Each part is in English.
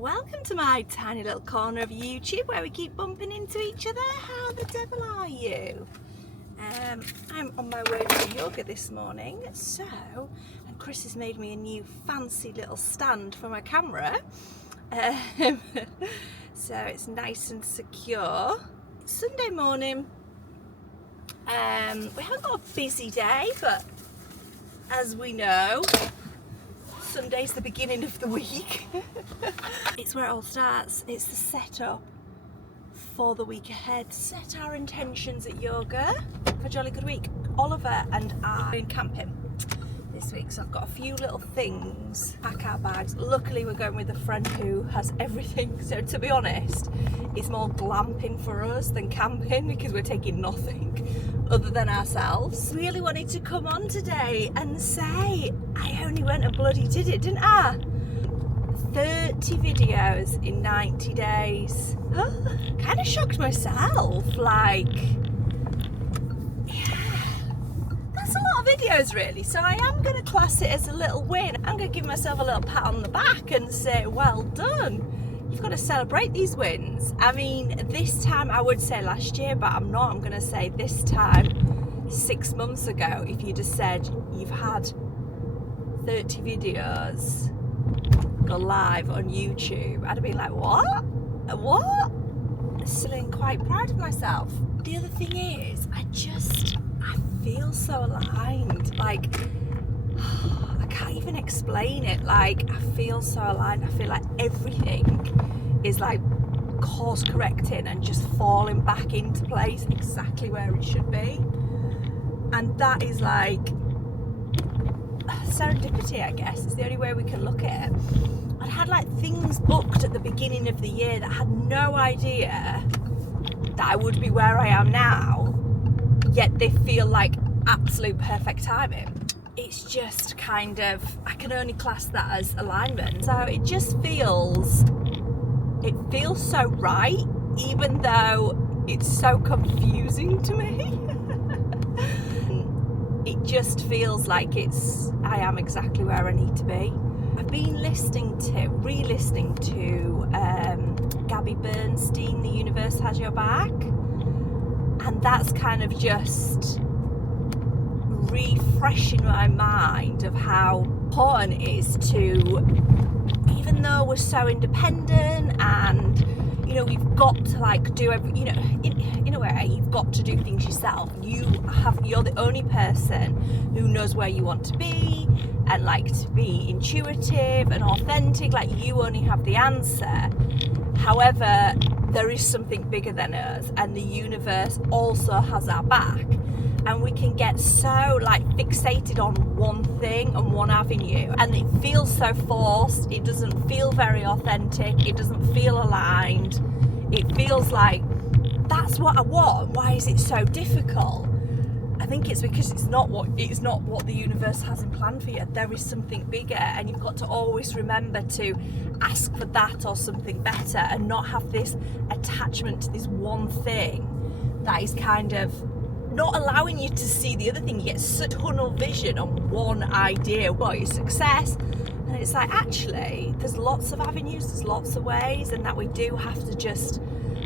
Welcome to my tiny little corner of YouTube where we keep bumping into each other. How the devil are you? I'm on my way to yoga this morning, and Chris has made me a new fancy little stand for my camera, so it's nice and secure. It's Sunday morning. We haven't got a busy day, but as we know, Sunday's the beginning of the week. It's where it all starts. It's the setup for the week ahead. Set our intentions at yoga. Have a jolly good week. Oliver and I are going camping this week, so I've got a few little things, pack our bags. Luckily we're going with a friend who has everything, so to be honest, it's more glamping for us than camping because we're taking nothing other than ourselves. Really wanted to come on today and say I only went and bloody did it, didn't I? 30 videos in 90 days. Kind of shocked myself, like, yeah, that's a lot of videos really, so I am going to class it as a little win. I'm going to give myself a little pat on the back and say well done. You've got to celebrate these wins. I mean, this time I would say last year, but I'm not. I'm going to say this time 6 months ago. If you just said you've had 30 videos go live on YouTube, I'd have been like, what? Still ain't quite proud of myself. The other thing is, I feel so aligned. Like, I can't even explain it. Like, I feel so aligned. I feel like everything is like course correcting and just falling back into place exactly where it should be. And that is like serendipity, I guess. It's the only way we can look at it. I'd had like things booked at the beginning of the year that I had no idea that I would be where I am now, yet they feel like absolute perfect timing. It's just kind of, I can only class that as alignment. So it just feels so right, even though it's so confusing to me. It just feels like I am exactly where I need to be. I've been re-listening to Gabby Bernstein, The Universe Has Your Back, and that's kind of just refreshing my mind of how important it is to, even though we're so independent and, you know, we've got to like do in a way you've got to do things yourself. You're the only person who knows where you want to be and like to be intuitive and authentic. Like, you only have the answer. However, there is something bigger than us, and the universe also has our back. And we can get so like fixated on one thing and one avenue, and it feels so forced. It doesn't feel very authentic. It doesn't feel aligned. It feels like that's what I want. Why is it so difficult? I think it's because it's not what the universe has in plan for you. There is something bigger, and you've got to always remember to ask for that or something better, and not have this attachment to this one thing that is kind of not allowing you to see the other thing. You get such tunnel vision on one idea, what is success, and it's like, actually there's lots of avenues, there's lots of ways, and that we do have to just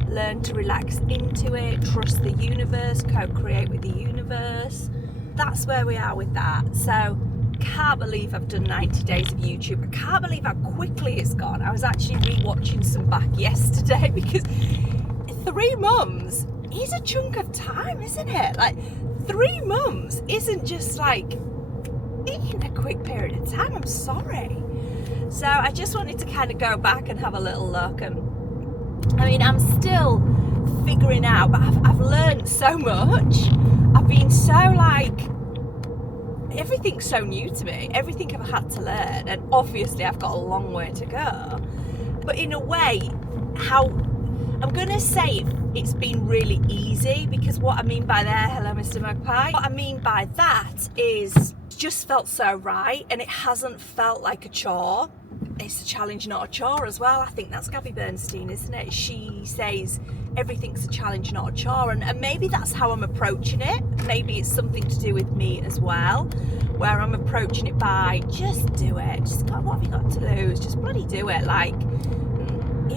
learn to relax into it, trust the universe, co-create with the universe. That's where we are with that. So can't believe I've done 90 days of YouTube. I can't believe how quickly it's gone. I was actually re-watching some back yesterday because 3 months is a chunk of time, isn't it? Like, 3 months isn't just like in a quick period of time. I'm sorry. So I just wanted to kind of go back and have a little look, and I mean, I'm still figuring out, but I've learned so much. I've been so like, everything's so new to me, everything I've had to learn, and obviously I've got a long way to go. But in a way, how I'm gonna say it's been really easy, because what I mean by there, hello Mr. Magpie, what I mean by that is just felt so right, and it hasn't felt like a chore. It's a challenge, not a chore as well. I think that's Gabby Bernstein, isn't it? She says everything's a challenge, not a chore, and maybe that's how I'm approaching it. Maybe it's something to do with me as well, where I'm approaching it by just do it. Just what have you got to lose? Just bloody do it. Like,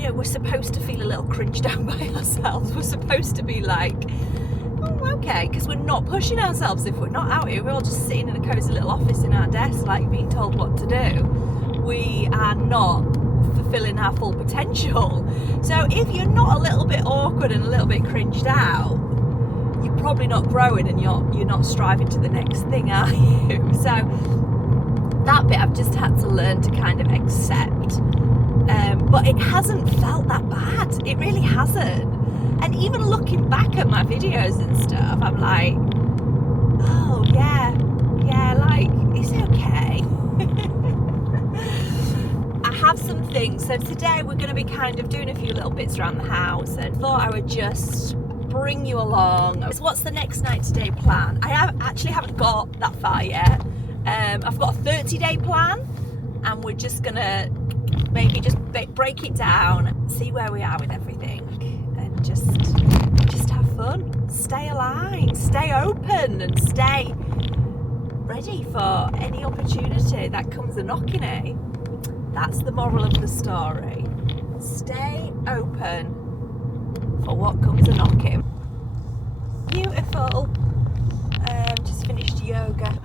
know, we're supposed to feel a little cringed down by ourselves. We're supposed to be like, oh, okay, because we're not pushing ourselves. If we're not out here, we're all just sitting in a cosy little office in our desk, like being told what to do. We are not fulfilling our full potential. So if you're not a little bit awkward and a little bit cringed out, you're probably not growing, and you're not striving to the next thing, are you? So that bit I've just had to learn to kind of accept. But it hasn't felt that bad. It really hasn't. And even looking back at my videos and stuff, I'm like, oh yeah, like, it's okay. I have some things. So today we're going to be kind of doing a few little bits around the house, and thought I would just bring you along. So what's the next 90-day plan? I haven't got that far yet. I've got a 30-day plan, and we're just going to maybe just break it down, see where we are with everything, and just have fun, stay aligned, stay open, and stay ready for any opportunity that comes a-knocking, eh? That's the moral of the story. Stay open for what comes a-knocking. Beautiful. Just finished yoga.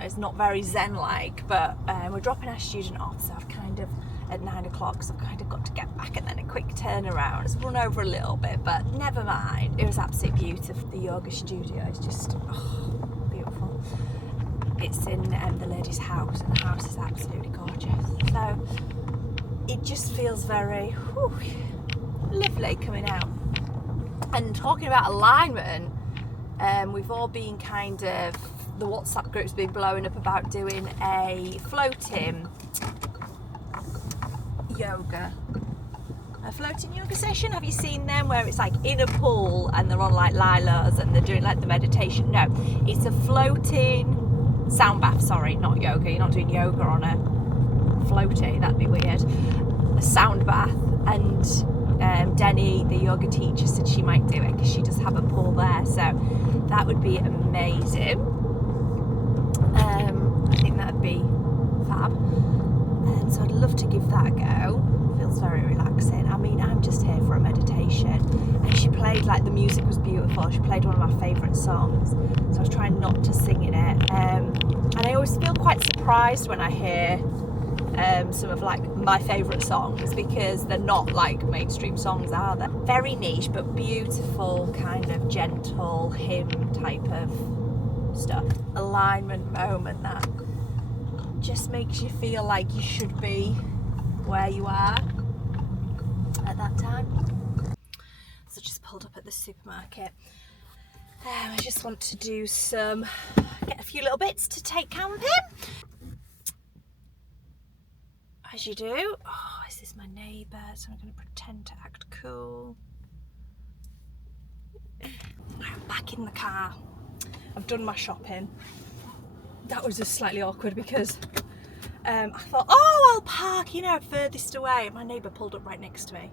It's not very zen-like, but we're dropping our student off, so I've kind of, at 9 o'clock, so I've kind of got to get back, and then a quick turnaround. It's run over a little bit, but never mind. It was absolutely beautiful. The yoga studio is just beautiful. It's in the lady's house, and the house is absolutely gorgeous. So it just feels very lovely coming out. And talking about alignment, we've all been kind of, the WhatsApp group's been blowing up about doing a floating yoga session. Have you seen them, where it's like in a pool and they're on like lilas and they're doing like the meditation? No, it's a floating sound bath. Sorry, not yoga. You're not doing yoga on a floaty, that'd be weird. A sound bath. And Denny, the yoga teacher, said she might do it because she does have a pool there, so that would be amazing. I think that'd be fab. So I'd love to give that a go. Feels very relaxing. I mean, I'm just here for a meditation. And she played, like, the music was beautiful. She played one of my favourite songs, so I was trying not to sing in it. And I always feel quite surprised when I hear some of like my favourite songs, because they're not like mainstream songs, are they? Very niche but beautiful, kind of gentle hymn type of stuff. Alignment moment that just makes you feel like you should be where you are at that time. So just pulled up at the supermarket. I just want to get a few little bits to take camping. As you do. Oh, is this my neighbour? So I'm going to pretend to act cool. I'm back in the car. I've done my shopping. That was just slightly awkward because I thought, oh, I'll park, furthest away. My neighbour pulled up right next to me.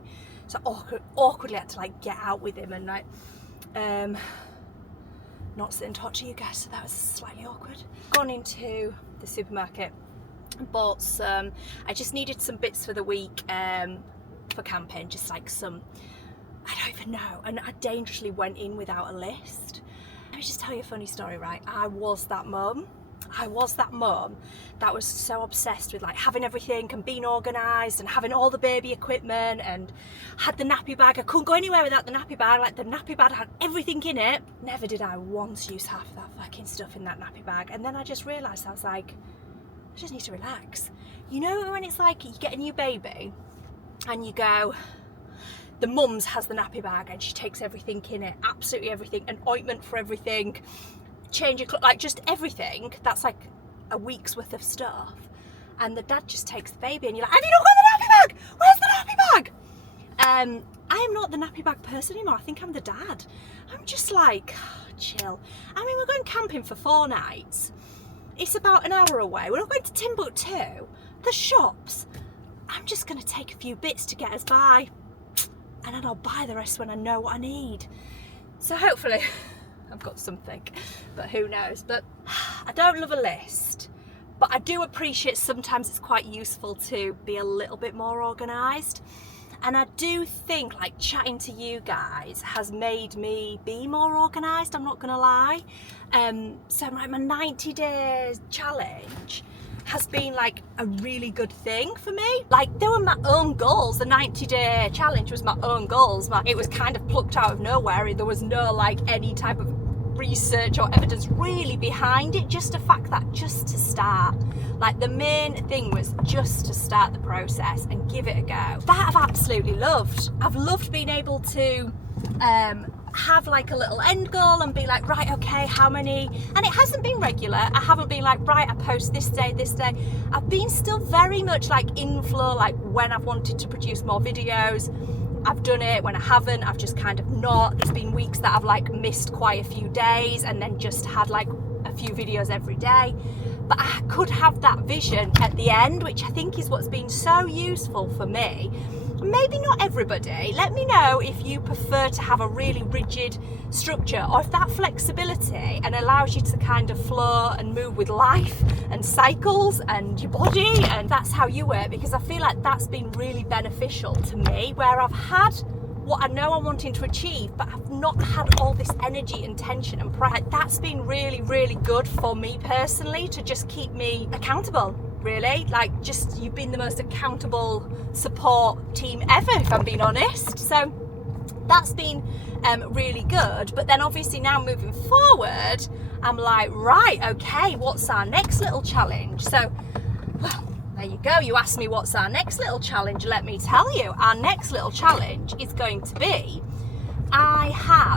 So awkwardly had to like get out with him and like not sit and talk to you guys. So that was slightly awkward. Gone into the supermarket. Bought some, I just needed some bits for the week for camping, just like some, I don't even know, and I dangerously went in without a list. Let me just tell you a funny story, right? I was that mum that was so obsessed with like having everything and being organised and having all the baby equipment, and had the nappy bag. I couldn't go anywhere without the nappy bag. Like, the nappy bag had everything in it. Never did I once use half of that fucking stuff in that nappy bag. And then I just realised, I was like, I just need to relax. You know when it's like you get a new baby and you go, the mum's has the nappy bag and she takes everything in it, absolutely everything, an ointment for everything, change your clothes, like just everything. That's like a week's worth of stuff. And the dad just takes the baby and you're like, have you not got the nappy bag? Where's the nappy bag? I am not the nappy bag person anymore. I think I'm the dad. I'm just like, chill. I mean, we're going camping for 4 nights. It's about an hour away. We're not going to Timbuktu. The shops. I'm just going to take a few bits to get us by, and then I'll buy the rest when I know what I need. So hopefully I've got something, but who knows. But I don't love a list, but I do appreciate sometimes it's quite useful to be a little bit more organised. And I do think like chatting to you guys has made me be more organised, I'm not gonna lie. So like my 90 days challenge has been like a really good thing for me. Like they were my own goals. The 90-day challenge was my own goals. It was kind of plucked out of nowhere. There was no like any type of research or evidence really behind it, just the fact that just to start, like the main thing was just to start the process and give it a go. That I've absolutely loved. I've loved being able to have like a little end goal and be like, right, okay, how many, and it hasn't been regular. I haven't been like, right, I post this day. I've been still very much like in flow, like when I've wanted to produce more videos I've done it, when I haven't I've just kind of not. There's been weeks that I've like missed quite a few days and then just had like a few videos every day, but I could have that vision at the end, which I think is what's been so useful for me. Maybe not everybody. Let me know if you prefer to have a really rigid structure, or if that flexibility and allows you to kind of flow and move with life and cycles and your body, and that's how you work, because I feel like that's been really beneficial to me, where I've had what I know I'm wanting to achieve, but I've not had all this energy and tension and pride. That's been really, really good for me personally, to just keep me accountable. Really, like, just you've been the most accountable support team ever, if I'm being honest. So that's been really good. But then obviously now moving forward, I'm like, right, okay, what's our next little challenge? So, well, there you go. You asked me what's our next little challenge. Let me tell you, our next little challenge is going to be,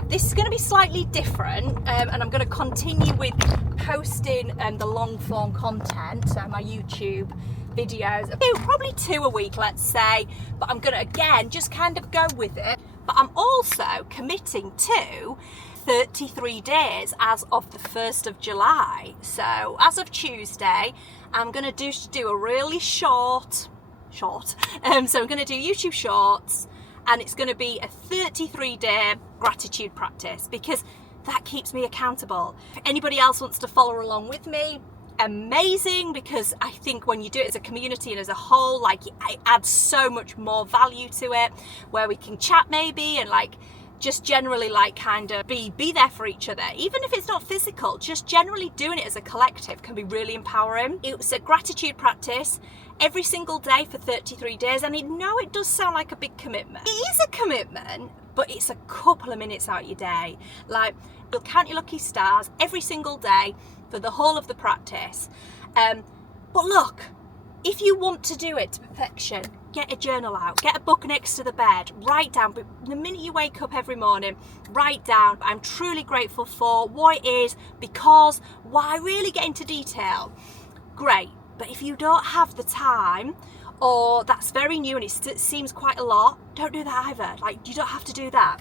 this is going to be slightly different, and I'm going to continue with posting the long form content, so my YouTube videos, probably 2 a week, let's say, but I'm going to again just kind of go with it. But I'm also committing to 33 days as of the 1st of July. So as of Tuesday, I'm going to do a really short, so I'm going to do YouTube shorts, and it's going to be a 33-day gratitude practice, because that keeps me accountable. If anybody else wants to follow along with me, amazing, because I think when you do it as a community and as a whole, like, it adds so much more value to it, where we can chat maybe and like just generally like kind of be there for each other, even if it's not physical. Just generally doing it as a collective can be really empowering. It's a gratitude practice every single day for 33 days, and I know it does sound like a big commitment. It is a commitment, but it's a couple of minutes out of your day. Like, you'll count your lucky stars every single day for the whole of the practice. But look, if you want to do it to perfection, get a journal out, get a book next to the bed, write down, the minute you wake up every morning, write down, I'm truly grateful for what it is, because why, really get into detail. Great. But if you don't have the time, or that's very new and it seems quite a lot, don't do that either. Like, you don't have to do that.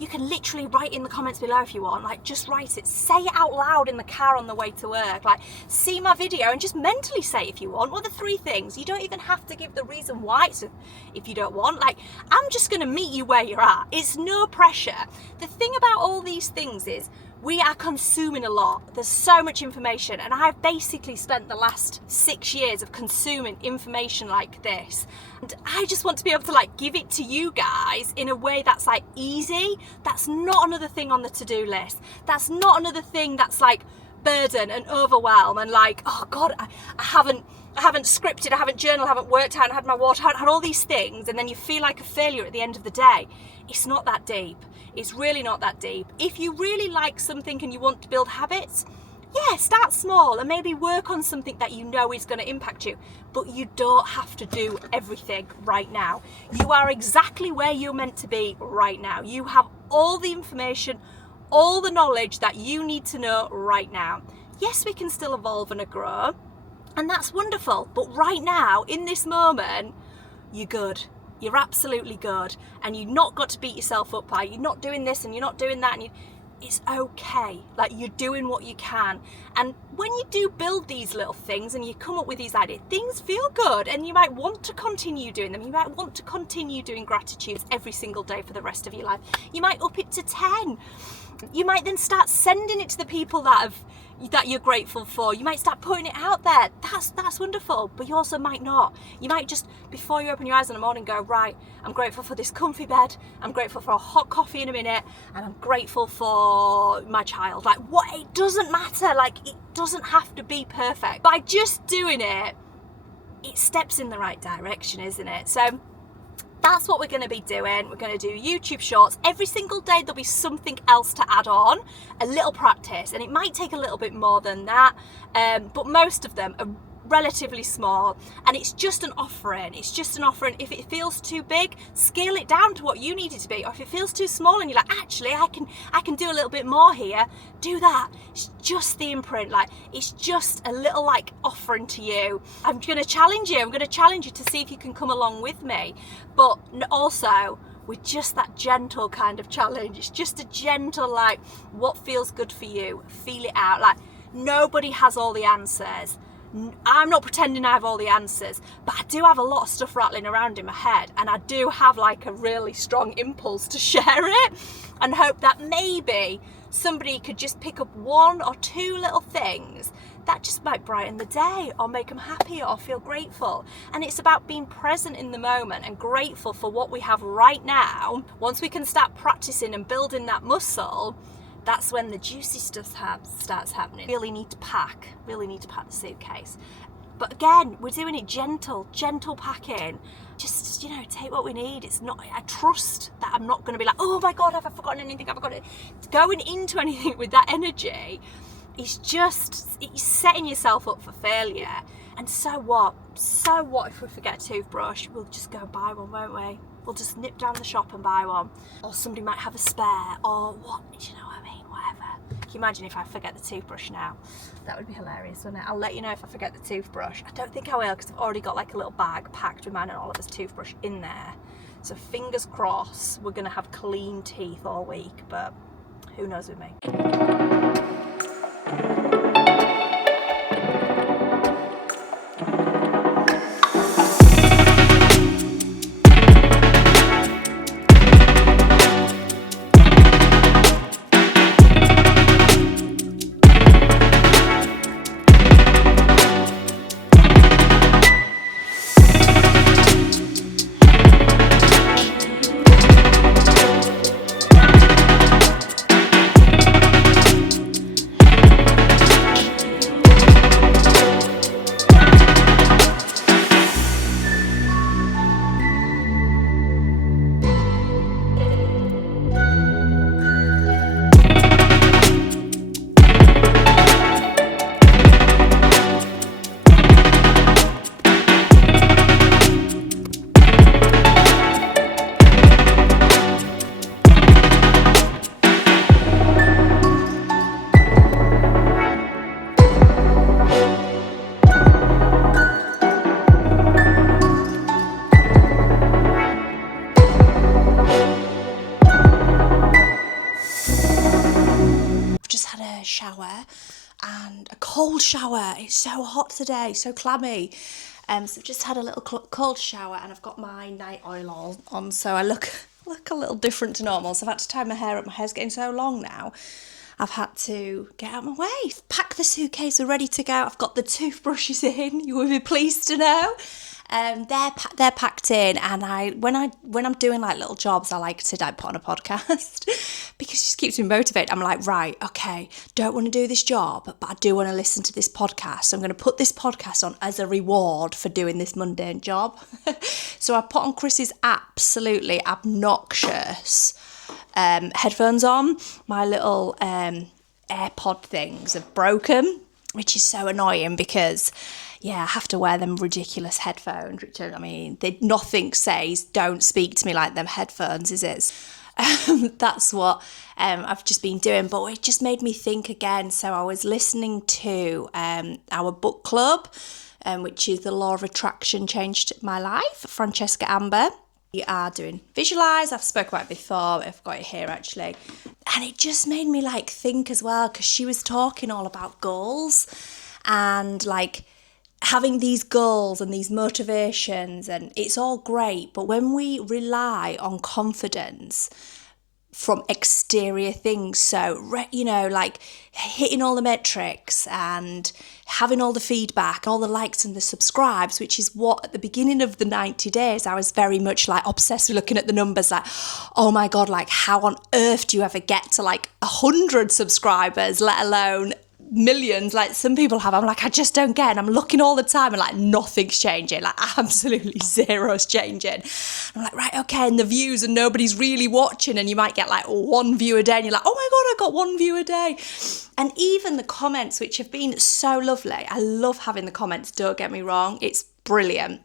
You can literally write in the comments below if you want, like, just write it, say it out loud in the car on the way to work, like, see my video and just mentally say if you want. What are the 3 things? You don't even have to give the reason why if you don't want. Like, I'm just going to meet you where you're at. It's no pressure. The thing about all these things is, we are consuming a lot. There's so much information, and I've basically spent the last 6 years of consuming information like this. And I just want to be able to like give it to you guys in a way that's like easy. That's not another thing on the to-do list. That's not another thing that's like burden and overwhelm and like, oh God, I haven't scripted, I haven't journaled, I haven't worked out, I had my water, I haven't had all these things, and then you feel like a failure at the end of the day. It's not that deep. It's really not that deep. If you really like something and you want to build habits, yeah, start small and maybe work on something that you know is going to impact you. But you don't have to do everything right now. You are exactly where you're meant to be right now. You have all the information, all the knowledge that you need to know right now. Yes, we can still evolve and grow, and that's wonderful. But right now, in this moment, you're good. You're absolutely good, and you've not got to beat yourself up by you're not doing this and you're not doing that, and it's okay. Like, you're doing what you can. And when you do build these little things and you come up with these ideas, things feel good, and you might want to continue doing them. You might want to continue doing gratitudes every single day for the rest of your life. You might up it to 10. You might then start sending it to the people that have that you're grateful for. You might start putting it out there. That's wonderful, but you also might not. You might just, before you open your eyes in the morning, go, right, I'm grateful for this comfy bed, I'm grateful for a hot coffee in a minute, and I'm grateful for my child. Like, what? It doesn't matter. Like, it doesn't have to be perfect. By just doing it, it steps in the right direction, isn't it? So that's what we're going to be doing. We're going to do YouTube shorts every single day. There'll be something else to add on, a little practice, and it might take a little bit more than that, but most of them are relatively small, and it's just an offering. It's just an offering. If it feels too big, scale it down to what you need it to be, or if it feels too small and you're like, actually I can do a little bit more here, do that. It's just the imprint. Like, it's just a little like offering to you. I'm going to challenge you to see if you can come along with me, but also with just that gentle kind of challenge. It's just a gentle, like, what feels good for you, feel it out. Like, nobody has all the answers. I'm not pretending I have all the answers, but I do have a lot of stuff rattling around in my head, and I do have like a really strong impulse to share it, and hope that maybe somebody could just pick up one or two little things that just might brighten the day or make them happy or feel grateful. And it's about being present in the moment and grateful for what we have right now. Once we can start practicing and building that muscle, that's when the juicy stuff starts happening. Really need to pack the suitcase. But again, we're doing it gentle packing. Just, take what we need. It's not, I trust that I'm not going to be like, oh my God, have I forgotten anything? Have I got it? Going into anything with that energy, it's setting yourself up for failure. And so what? So what if we forget a toothbrush? We'll just go buy one, won't we? We'll just nip down the shop and buy one. Or somebody might have a spare, or what, you know what I mean? Whatever. Can you imagine if I forget the toothbrush now? That would be hilarious, wouldn't it? I'll let you know if I forget the toothbrush. I don't think I will, because I've already got like a little bag packed with mine and Oliver's toothbrush in there. So fingers crossed we're going to have clean teeth all week, but who knows with me. Shower, and a cold shower. It's so hot today, so clammy. So I've just had a little cold shower, and I've got my night oil on, so I look a little different to normal. So I've had to tie my hair up. My hair's getting so long now, I've had to get out of my way. Pack the suitcase, we're ready to go. I've got the toothbrushes in, you will be pleased to know. They're packed in, and when I'm doing like little jobs, I like to put on a podcast because it just keeps me motivated. I'm like, right, okay, don't want to do this job, but I do want to listen to this podcast. So I'm going to put this podcast on as a reward for doing this mundane job. So I put on Chris's absolutely obnoxious headphones on. My little AirPod things have broken, which is so annoying because I have to wear them ridiculous headphones, which nothing says don't speak to me like them headphones, is it? That's what I've just been doing, but it just made me think again. So I was listening to our book club, which is The Law of Attraction Changed My Life, Francesca Amber. We are doing Visualize. I've spoken about it before, I've got it here actually. And it just made me think as well, because she was talking all about goals and having these goals and these motivations, and it's all great, but when we rely on confidence from exterior things. So, you know, like hitting all the metrics and having all the feedback, all the likes and the subscribes, which is what at the beginning of the 90 days, I was very much like obsessed with looking at the numbers, like, oh my God, like how on earth do you ever get to like 100 subscribers, let alone millions like some people have? I'm like, I just don't get it. And I'm looking all the time and like nothing's changing, like absolutely zero's changing. I'm like, right, okay, and the views and nobody's really watching, and you might get like one view a day and you're like, oh my God, I got one view a day. And even the comments, which have been so lovely. I love having the comments, don't get me wrong, it's brilliant.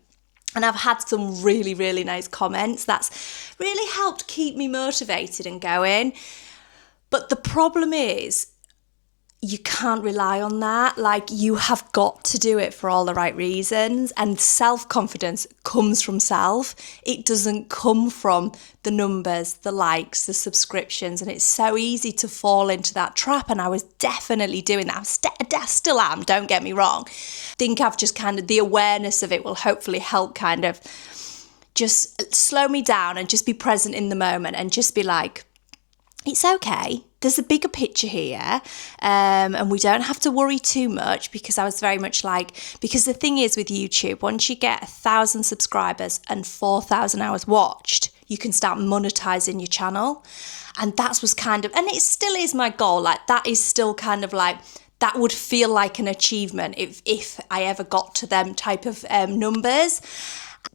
And I've had some really, really nice comments that's really helped keep me motivated and going. But the problem is, you can't rely on that. Like, you have got to do it for all the right reasons. And self-confidence comes from self. It doesn't come from the numbers, the likes, the subscriptions. And it's so easy to fall into that trap. And I was definitely doing that. I still am, don't get me wrong. I think I've just kind of, the awareness of it will hopefully help kind of just slow me down and just be present in the moment and just be like, it's okay. There's a bigger picture here, and we don't have to worry too much, because I was very much like, because the thing is with YouTube, once you get 1,000 subscribers and 4,000 hours watched, you can start monetizing your channel. And that was kind of, and it still is my goal, like that is still kind of like, that would feel like an achievement if I ever got to them type of numbers.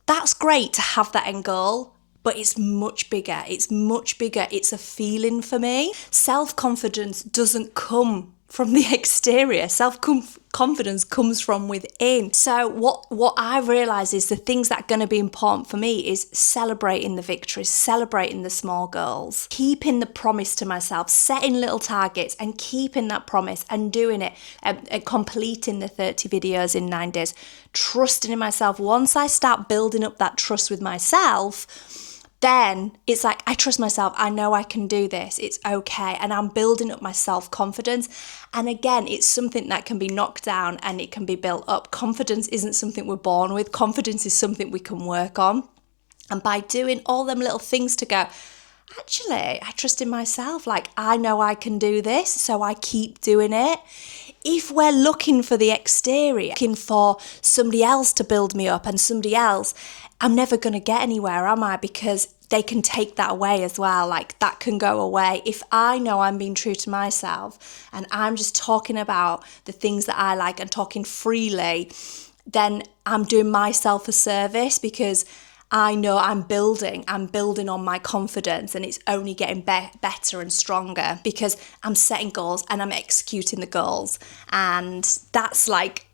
That's great to have that end goal. But it's much bigger. It's much bigger. It's a feeling for me. Self-confidence doesn't come from the exterior. Self-confidence comes from within. So what I realise is the things that are going to be important for me is celebrating the victories, celebrating the small goals, keeping the promise to myself, setting little targets and keeping that promise and doing it, and completing the 30 videos in 9 days, trusting in myself. Once I start building up that trust with myself, then it's like, I trust myself. I know I can do this. It's okay. And I'm building up my self-confidence. And again, it's something that can be knocked down and it can be built up. Confidence isn't something we're born with. Confidence is something we can work on. And by doing all them little things to go, actually, I trust in myself. Like, I know I can do this. So I keep doing it. If we're looking for the exterior, looking for somebody else to build me up and somebody else, I'm never going to get anywhere, am I? Because they can take that away as well. Like, that can go away. If I know I'm being true to myself and I'm just talking about the things that I like and talking freely, then I'm doing myself a service, because I know I'm building on my confidence, and it's only getting better and stronger because I'm setting goals and I'm executing the goals. And that's like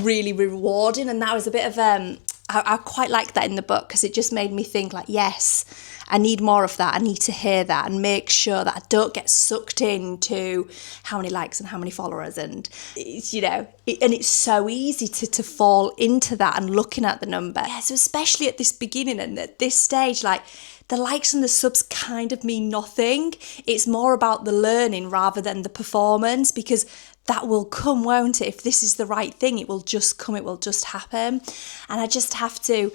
really rewarding. And that was a bit of, I quite like that in the book, because it just made me think like, yes, I need more of that. I need to hear that and make sure that I don't get sucked into how many likes and how many followers. And it's, you know, and it's so easy to fall into that and looking at the number. Yeah, so especially at this beginning and at this stage, like, the likes and the subs kind of mean nothing. It's more about the learning rather than the performance, because that will come, won't it? If this is the right thing, it will just come, it will just happen. And I just have to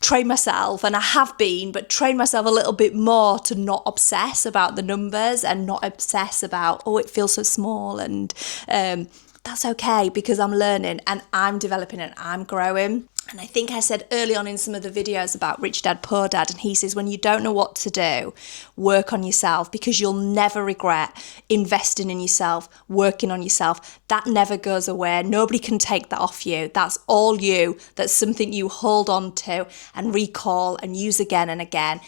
train myself, and I have been, but train myself a little bit more to not obsess about the numbers and not obsess about, oh, it feels so small. And that's okay, because I'm learning and I'm developing and I'm growing. And I think I said early on in some of the videos about Rich Dad Poor Dad, and he says, when you don't know what to do, work on yourself, because you'll never regret investing in yourself, working on yourself. That never goes away. Nobody can take that off you. That's all you. That's something you hold on to and recall and use again and again.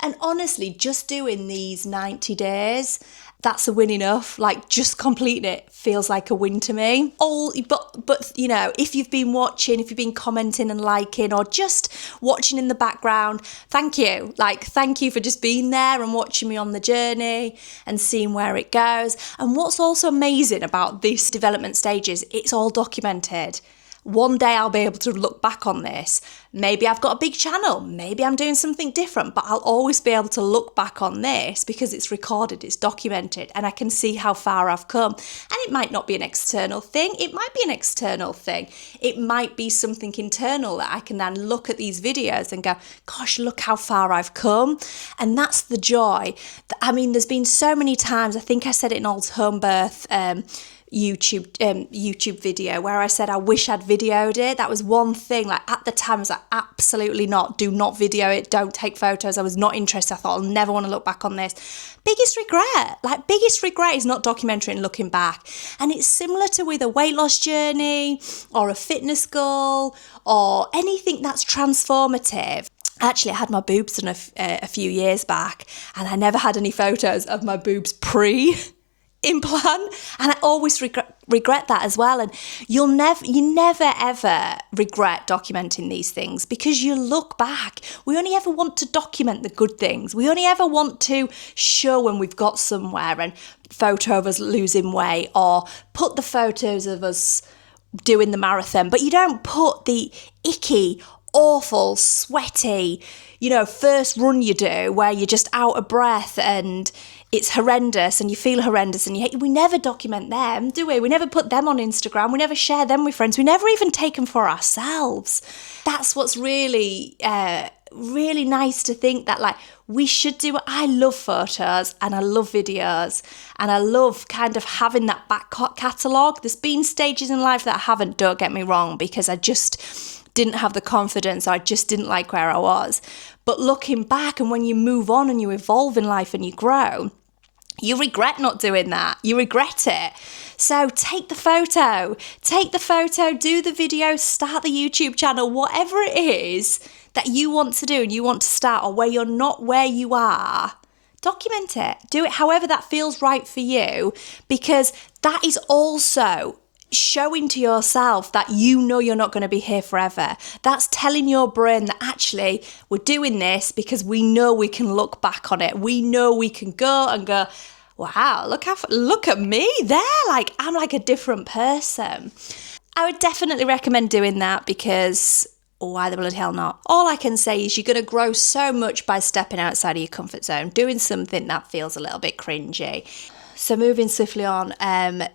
And honestly, just doing these 90 days, that's a win enough. Like, just completing it feels like a win to me. But you know, if you've been watching, if you've been commenting and liking, or just watching in the background, thank you. Like, thank you for just being there and watching me on the journey and seeing where it goes. And what's also amazing about these development stages, it's all documented. One day I'll be able to look back on this. Maybe I've got a big channel, maybe I'm doing something different, but I'll always be able to look back on this because it's recorded, it's documented, and I can see how far I've come. And it might not be an external thing, it might be an external thing. It might be something internal that I can then look at these videos and go, gosh, look how far I've come. And that's the joy. I mean, there's been so many times, I think I said it in Old's Home Birth YouTube video where I said I wish I'd videoed it. That was one thing, like at the time I was like, absolutely not, do not video it, don't take photos. I was not interested. I thought I'll never want to look back on this. Biggest regret is not documenting and looking back. And it's similar to with a weight loss journey or a fitness goal or anything that's transformative. Actually, I had my boobs done a few years back, and I never had any photos of my boobs pre-implant, and I always regret that as well. And you never ever regret documenting these things, because you look back. We only ever want to document the good things. We only ever want to show when we've got somewhere, and photo of us losing weight, or put the photos of us doing the marathon, but you don't put the icky, awful, sweaty, first run you do where you're just out of breath and it's horrendous and you feel horrendous and you hate. We never document them, do we? We never put them on Instagram. We never share them with friends. We never even take them for ourselves. That's what's really, really nice to think that, like, we should do. I love photos and I love videos and I love kind of having that back catalogue. There's been stages in life that I haven't, don't get me wrong, because I just didn't have the confidence, or I just didn't like where I was. But looking back, and when you move on and you evolve in life and you grow, you regret not doing that. You regret it. So take the photo, do the video, start the YouTube channel, whatever it is that you want to do and you want to start, or where you're not where you are, document it. Do it however that feels right for you, because that is also showing to yourself that you're not going to be here forever. That's telling your brain that actually we're doing this because we know we can look back on it. We know we can go and go, wow, look at me there. Like, I'm like a different person. I would definitely recommend doing that, because why the bloody hell not? All I can say is you're going to grow so much by stepping outside of your comfort zone, doing something that feels a little bit cringy. So moving swiftly on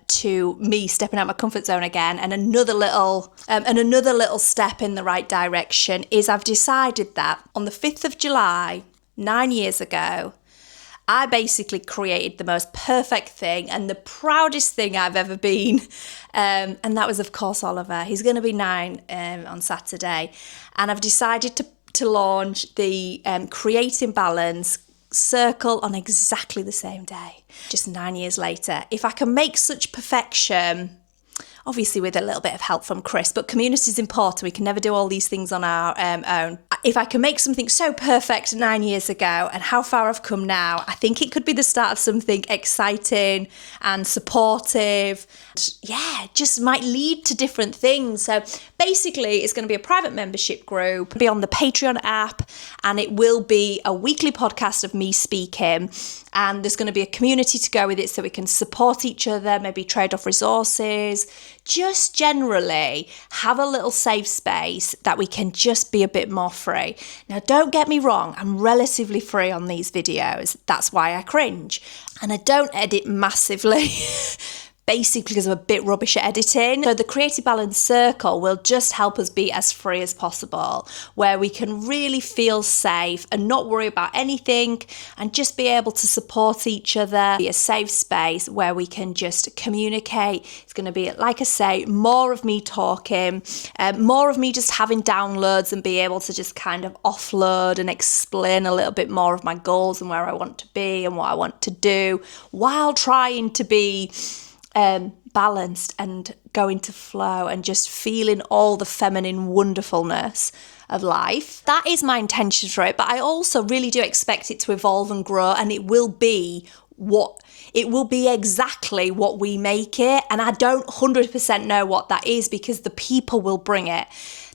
to me stepping out my comfort zone again, and another little step in the right direction is I've decided that on the 5th of July, 9 years ago, I basically created the most perfect thing and the proudest thing I've ever been. And that was, of course, Oliver. He's going to be 9 on Saturday. And I've decided to launch the Creating Balance circle on exactly the same day, just 9 years later. If I can make such perfection, obviously with a little bit of help from Chris, but community is important. We can never do all these things on our own. If I can make something so perfect 9 years ago and how far I've come now, I think it could be the start of something exciting and supportive. Yeah, just might lead to different things. So basically, it's going to be a private membership group, be on the Patreon app, and it will be a weekly podcast of me speaking. And there's going to be a community to go with it, so we can support each other, maybe trade off resources, just generally have a little safe space that we can just be a bit more free. Now, don't get me wrong, I'm relatively free on these videos. That's why I cringe. And I don't edit massively. Basically because I'm a bit rubbish at editing. So the Creative Balance Circle will just help us be as free as possible, where we can really feel safe and not worry about anything and just be able to support each other, be a safe space where we can just communicate. It's going to be, like I say, more of me talking, more of me just having downloads and be able to just kind of offload and explain a little bit more of my goals and where I want to be and what I want to do, while trying to be balanced and go into flow and just feeling all the feminine wonderfulness of life. That is my intention for it, but I also really do expect it to evolve and grow, and it will be exactly what we make it. And I don't 100% know what that is, because the people will bring it.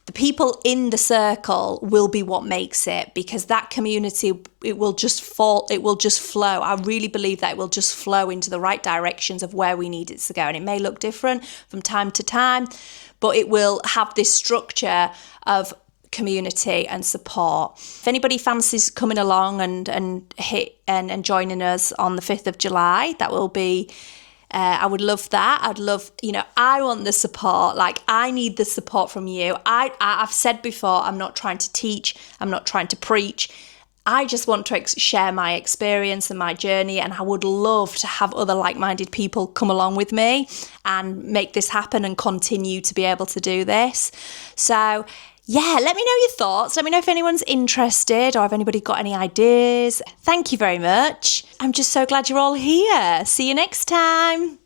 the people in the circle will be what makes it, because that community, it will just flow. I really believe that it will just flow into the right directions of where we need it to go. And it may look different from time to time, but it will have this structure of community and support. If anybody fancies coming along and joining us on the 5th of July, that will be I would love that. I'd love, I want the support. Like, I need the support from you. I've said before, I'm not trying to teach. I'm not trying to preach. I just want to share my experience and my journey, and I would love to have other like-minded people come along with me and make this happen and continue to be able to do this. So yeah, let me know your thoughts. Let me know if anyone's interested or if anybody got any ideas. Thank you very much. I'm just so glad you're all here. See you next time.